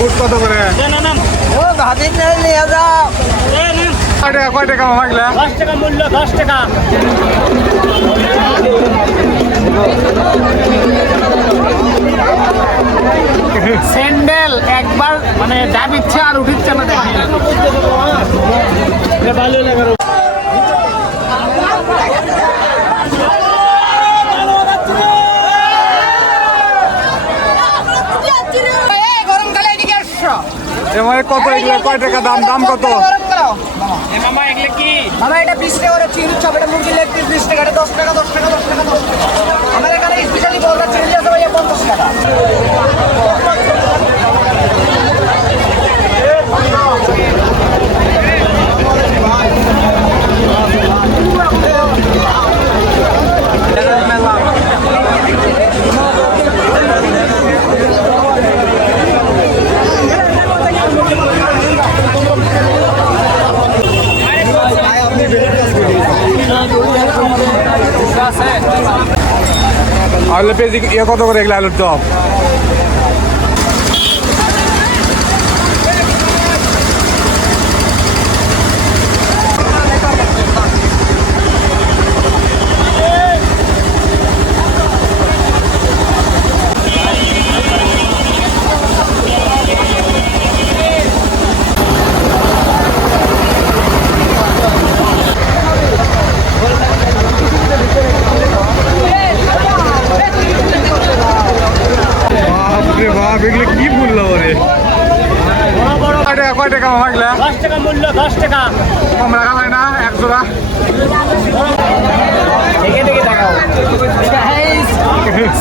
বুট কত করে? ও ভাবি নিয়ে যাও। কয় টাকা কয় টাকা মামা দশ টাকা মূল্য দশ টাকা। স্যান্ডেল একবার মানে দাবিচ্ছে আর উঠিচ্ছে না ভালো লাগে গরমকালে এদিকে আসছো এমন কত এগুলো? কয় টাকা দাম? দাম কত? মামা এগুলো কি? মামা এটা বিশ টাকা করে চিনি চপ এটা মুরগি লেগ পিস বিশ টাকা এটা দশ টাকা দশ টাকা দশ টাকা দশ টাকা আমার এখানে স্পেশালি বলটা চিংড়ি আছে ভাইয়া পঞ্চাশ টাকা আলু পেঁয়াজি ইয়ে কত করে এগুলো আলুর চপ বাপরে বাপ এগুলো কি বলল রে কয় টাকা মামা এগুলা? দশ টাকা মূল্য দশ টাকা। কম রাখা যায় না এক জোড়া।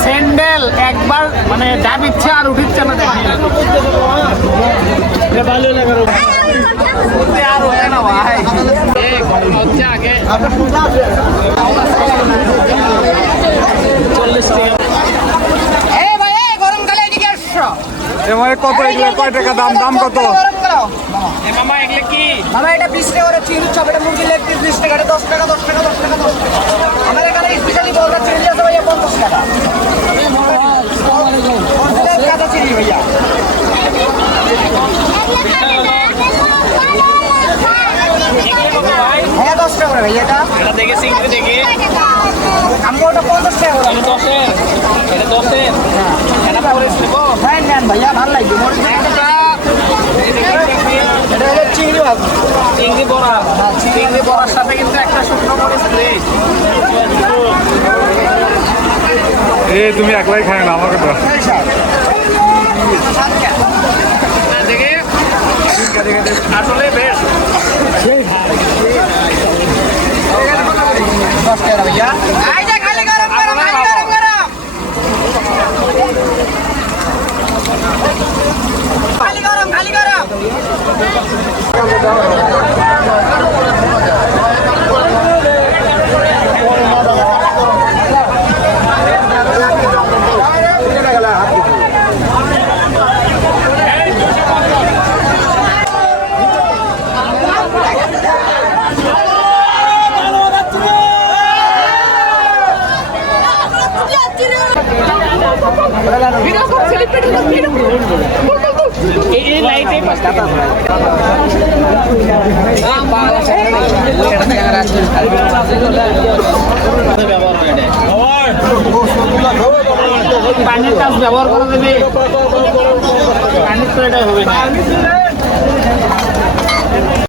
স্যান্ডেল একবার মানে দাবিচ্ছে আর উঠিচ্ছে না ভালো লাগে আর হয় না ভাই হচ্ছে আগে চল্লিশ টাকা এ ভাই গরমকালে এদিকে আসছো এমন কত এগুলা? কয় টাকা দাম? দাম কত? মামা এগুলো কি? মামা এটা বিশ টাকা করে চিংড়ি চপ এটা মুরগি লেগ পিস বিশ টাকা দশ টাকা দশ টাকা দশ টাকা দশ টাকা। আমার এখানে স্পেশালি বলটা চিংড়ি আছে ভাইয়া পঞ্চাশ টাকা। কাঁচা চিংড়ি ভাইয়া। হ্যাঁ দশ টাকা করে ভাইয়া এটা। দেখে সিংড়ি দেখে। আমি ওটা পঞ্চাশ টাকা করে এটা দশের এটা দশের এটা পরে নেব হ্যাঁ নেন ভাইয়া ভালো লাগবে এটা হলো চিংড়ি ভাবি চিংড়ি বড়া। চিংড়ি বড়ার সাথে কিন্তু একটা শুকনো মরিচ নেই এ তুমি একলাই খাই না আমাকে দাও। আসলে বেশ। টাকা এই এই লাইটে পানির কাজ ব্যবহার করা যাবে। পানির তো এটা হবে। না